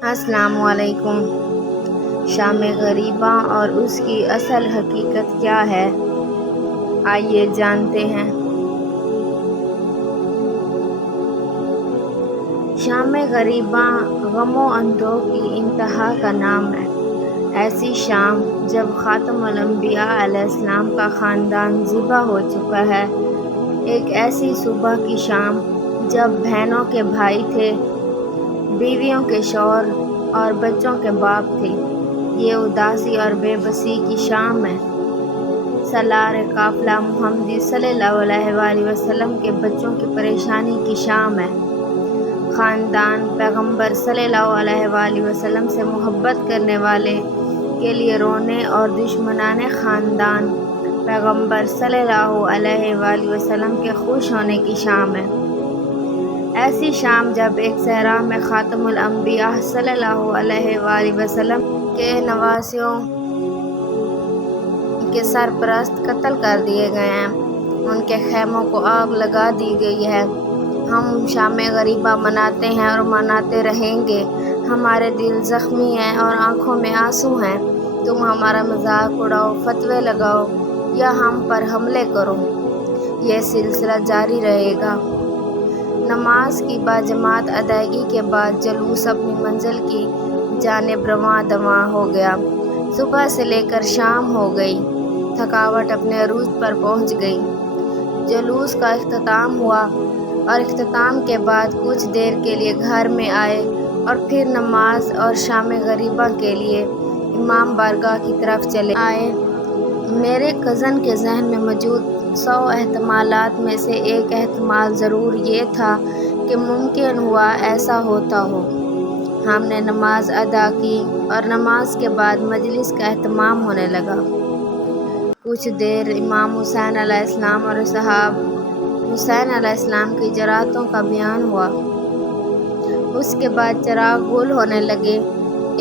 السلام علیکم۔ شام غریبہ اور اس کی اصل حقیقت کیا ہے؟ آئیے جانتے ہیں۔ شام غریبہ غم و اندوہ کی انتہا کا نام ہے۔ ایسی شام جب خاتم الانبیاء علیہ السلام کا خاندان ذبح ہو چکا ہے، ایک ایسی صبح کی شام جب بہنوں کے بھائی تھے، بیویوں کے شوہر اور بچوں کے باپ تھے۔ یہ اداسی اور بے بسی کی شام ہے۔ سالار قافلہ محمدی صلی اللہ علیہ وآلہ وسلم کے بچوں کی پریشانی کی شام ہے۔ خاندان پیغمبر صلی اللہ علیہ وآلہ وسلم سے محبت کرنے والے کے لیے رونے اور دشمنان خاندان پیغمبر صلی اللہ علیہ وآلہ وسلم کے خوش ہونے کی شام ہے۔ ایسی شام جب ایک صحرا میں خاتم الانبیاء صلی اللہ علیہ وآلہ وسلم کے نواسوں کے سرپرست قتل کر دیے گئے ہیں، ان کے خیموں کو آگ لگا دی گئی ہے۔ ہم شام غریبہ مناتے ہیں اور مناتے رہیں گے۔ ہمارے دل زخمی ہیں اور آنکھوں میں آنسو ہیں۔ تم ہمارا مذاق اڑاؤ، فتوے لگاؤ یا ہم پر حملے کرو، یہ سلسلہ جاری رہے گا۔ نماز کی باجماعت ادائیگی کے بعد جلوس اپنی منزل کی جانب رواں دواں ہو گیا۔ صبح سے لے کر شام ہو گئی، تھکاوٹ اپنے عروج پر پہنچ گئی۔ جلوس کا اختتام ہوا اور اختتام کے بعد کچھ دیر کے لیے گھر میں آئے اور پھر نماز اور شام غریبہ کے لیے امام بارگاہ کی طرف چلے آئے۔ میرے کزن کے ذہن میں موجود 100 احتمالات میں سے ایک احتمال ضرور یہ تھا کہ ممکن ہوا ایسا ہوتا ہو۔ ہم نے نماز ادا کی اور نماز کے بعد مجلس کا اہتمام ہونے لگا۔ کچھ دیر امام حسین علیہ السلام اور صاحب حسین علیہ السلام کی جرأتوں کا بیان ہوا۔ اس کے بعد چراغ گل ہونے لگے،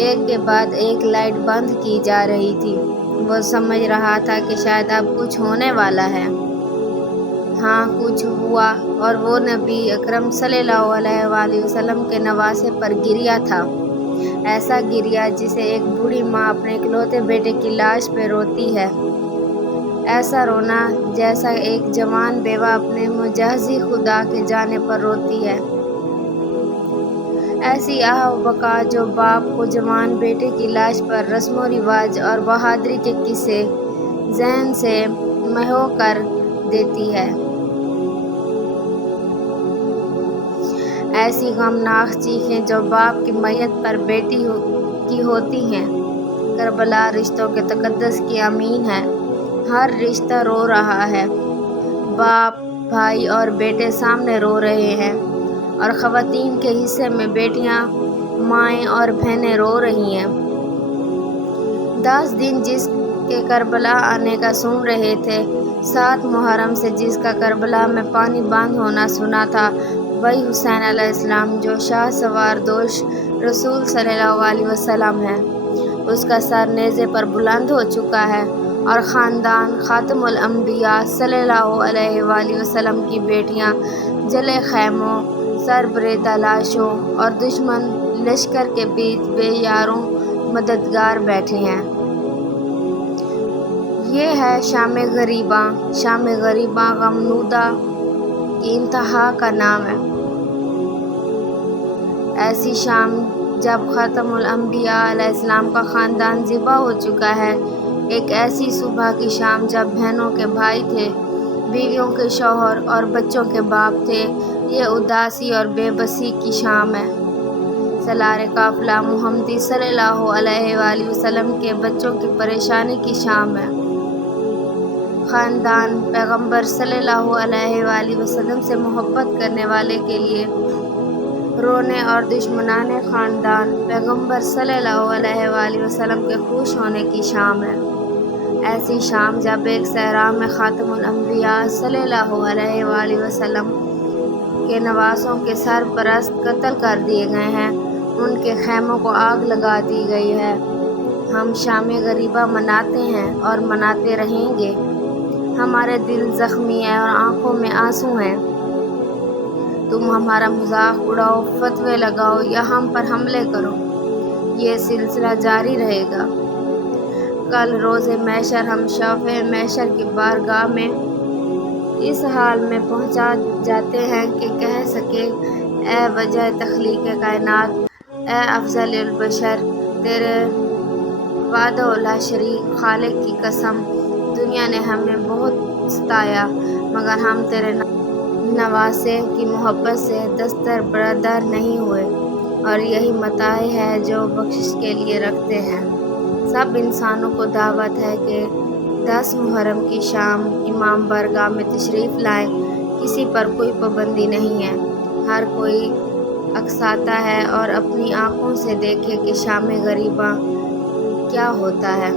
ایک کے بعد ایک لائٹ بند کی جا رہی تھی۔ وہ سمجھ رہا تھا کہ شاید اب کچھ ہونے والا ہے۔ ہاں، کچھ ہوا، اور وہ نبی اکرم صلی اللہ علیہ وآلہ وسلم کے نواسے پر گریا تھا۔ ایسا گریا جسے ایک بوڑھی ماں اپنے اکلوتے بیٹے کی لاش پہ روتی ہے۔ ایسا رونا جیسا ایک جوان بیوہ اپنے مجہزی خدا کے جانے پر روتی ہے۔ ایسی آہ و بکا جو باپ کو جوان بیٹے کی لاش پر رسم و رواج اور بہادری کے قصے ذہن سے محو کر دیتی ہے۔ ایسی غمناک چیخیں جو باپ کی میت پر بیٹی کی ہوتی ہیں۔ کربلا رشتوں کے تقدس کی امین ہے۔ ہر رشتہ رو رہا ہے۔ باپ، بھائی اور بیٹے سامنے رو رہے ہیں، اور خواتین کے حصے میں بیٹیاں، مائیں اور بہنیں رو رہی ہیں۔ 10 دن جس کے کربلا آنے کا سن رہے تھے، 7 محرم سے جس کا کربلا میں پانی بند ہونا سنا تھا، وہی حسین علیہ السلام جو شاہ سوار دوش رسول صلی اللہ علیہ وسلم ہے۔ اس کا سر نیزے پر بلند ہو چکا ہے، اور خاندان خاتم الانبیاء صلی اللہ علیہ وآلہ وسلم کی بیٹیاں جلے خیموں، سر بریدہ لاشوں اور دشمن لشکر کے بیچ بے یاروں مددگار بیٹھے ہیں۔ یہ ہے شام غریبہ۔ شام غریبہ غمنودہ کی انتہا کا نام ہے۔ ایسی شام جب خاتم الانبیاء علیہ السلام کا خاندان ذبح ہو چکا ہے، ایک ایسی صبح کی شام جب بہنوں کے بھائی تھے، بیویوں کے شوہر اور بچوں کے باپ تھے۔ یہ اداسی اور بے بسی کی شام ہے۔ سالار قافلہ محمدی صلی اللہ علیہ وآلہ وسلم کے بچوں کی پریشانی کی شام ہے۔ خاندان پیغمبر صلی اللہ علیہ وآلہ وسلم سے محبت کرنے والے کے لیے رونے اور دشمنان خاندان پیغمبر صلی اللہ علیہ وآلہ وسلم کے خوش ہونے کی شام ہے۔ ایسی شام جب ایک صحرا میں خاتم الانبیاء صلی اللہ علیہ وآلہ وسلم کے نواسوں کے سرپرست قتل کر دیے گئے ہیں، ان کے خیموں کو آگ لگا دی گئی ہے۔ ہم شام غریبہ مناتے ہیں اور مناتے رہیں گے۔ ہمارے دل زخمی ہیں اور آنکھوں میں آنسو ہیں۔ تم ہمارا مذاق اڑاؤ، فتوے لگاؤ یا ہم پر حملے کرو، یہ سلسلہ جاری رہے گا۔ کل روز محشر ہم شفیع محشر کی بارگاہ میں اس حال میں پہنچا جاتے ہیں کہ کہہ سکے اے وجہ تخلیق کائنات، اے افضل البشر، تیرے وحدہ لا شریک خالق کی قسم، دنیا نے ہمیں بہت ستایا مگر ہم تیرے نواسے کی محبت سے دستبردار نہیں ہوئے، اور یہی متاع ہے جو بخشش کے لیے رکھتے ہیں۔ سب انسانوں کو دعوت ہے کہ 10 محرم کی شام امام بارگاہ میں تشریف لائیں۔ کسی پر کوئی پابندی نہیں ہے، ہر کوئی اکساتا ہے اور اپنی آنکھوں سے دیکھے کہ شام غریباں کیا ہوتا ہے۔